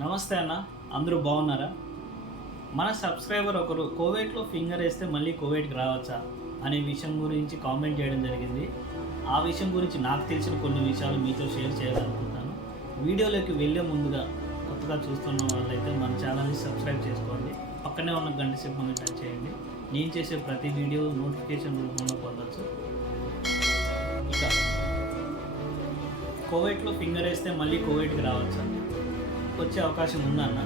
నమస్తే అన్న అందరూ బాగున్నారా? మన సబ్స్క్రైబర్ ఒకరు కోవిడ్లో ఫింగర్ వేస్తే మళ్ళీ కోవిడ్కి రావచ్చా అనే విషయం గురించి కామెంట్ చేయడం జరిగింది. ఆ విషయం గురించి నాకు తెలిసిన కొన్ని విషయాలు మీతో షేర్ చేయాలనుకుంటున్నాను. వీడియోలోకి వెళ్ళే ముందుగా కొత్తగా చూస్తున్న వాళ్ళైతే మన ఛానల్ని సబ్స్క్రైబ్ చేసుకోండి. పక్కనే ఉన్న గంట సింబల్ని టచ్ చేయండి. నేను చేసే ప్రతి వీడియో నోటిఫికేషన్ రూపంలో పొందొచ్చు. ఇక కోవిడ్లో ఫింగర్ వేస్తే మళ్ళీ కోవిడ్కి రావచ్చా? వచ్చే అవకాశం ఉందన్న.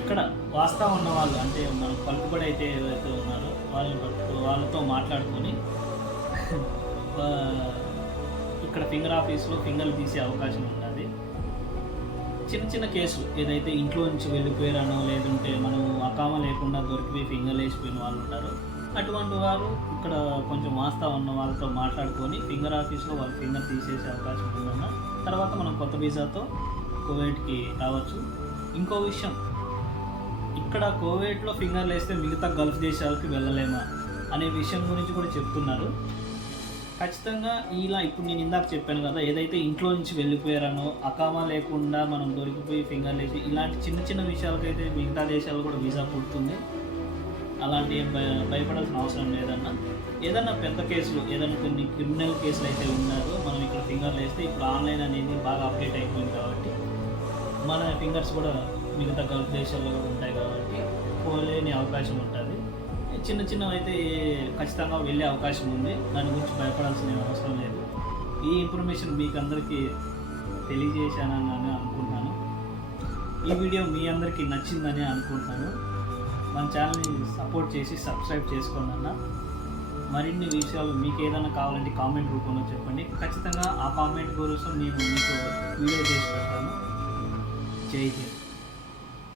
ఇక్కడ వాస్తా ఉన్న వాళ్ళు అంటే మన పలుకుబడి అయితే ఎవరైతే ఉన్నారో వాళ్ళు వాళ్ళతో మాట్లాడుకొని ఇక్కడ ఫింగర్ ఆఫీస్లో ఫింగర్లు తీసే అవకాశం ఉన్నది చిన్న చిన్న కేసులు ఏదైతే ఇంట్లో నుంచి వెళ్ళిపోయారనో లేదంటే మనం అకామ లేకుండా దొరికిపోయి ఫింగర్లు వేసిపోయిన వాళ్ళు ఉంటారు అటువంటి వారు ఇక్కడ కొంచెం వాస్తా ఉన్న వాళ్ళతో మాట్లాడుకొని ఫింగర్ ఆఫీస్లో వాళ్ళు ఫింగర్ తీసేసే అవకాశం ఉందన్న. తర్వాత మనం కొత్త వీసాతో కోవిడ్కి రావచ్చు. ఇంకో విషయం ఇక్కడ కోవిడ్లో ఫింగర్లు వేస్తే మిగతా గల్ఫ్ దేశాలకి వెళ్ళలేమా అనే విషయం గురించి కూడా చెప్తున్నారు. ఖచ్చితంగా ఇలా ఇప్పుడు నేను ఇందాక చెప్పాను కదా ఏదైతే ఇంట్లో నుంచి వెళ్ళిపోయారనో అకామా లేకుండా మనం దొరికిపోయి ఫింగర్ లేచి ఇలాంటి చిన్న చిన్న విషయాలకైతే మిగతా దేశాలు కూడా వీసా పుడుతుంది. అలాంటి ఏం భయ భయపడాల్సిన అవసరం లేదన్నా. ఏదన్నా పెద్ద కేసులు ఏదైనా కొన్ని క్రిమినల్ కేసులు అయితే ఉన్నారో మనం ఇక్కడ ఫింగర్లు వేస్తే ఇప్పుడు ఆన్లైన్ అనేది బాగా అప్డేట్ అయిపోయింది కాబట్టి మన ఫింగర్స్ కూడా మిగతా దేశాల్లో కూడా ఉంటాయి కాబట్టి పోలేని అవకాశం ఉంటుంది. చిన్న చిన్నవి అయితే ఖచ్చితంగా వెళ్ళే అవకాశం ఉంది. దాని గురించి భయపడాల్సిన అవసరం లేదు. ఈ ఇన్ఫర్మేషన్ మీకు అందరికీ తెలియజేశానని అని అనుకుంటున్నాను. ఈ వీడియో మీ అందరికీ నచ్చిందని అనుకుంటున్నాను. మన ఛానల్ని సపోర్ట్ చేసి సబ్స్క్రైబ్ చేసుకోండి అన్న. మరిన్ని విషయాలు మీకు ఏదైనా కావాలంటే కామెంట్ రూపంలో చెప్పండి. ఖచ్చితంగా ఆ కామెంట్ కోసం నేను మీకు వీడియో చేసి పెడతాను. 接一点。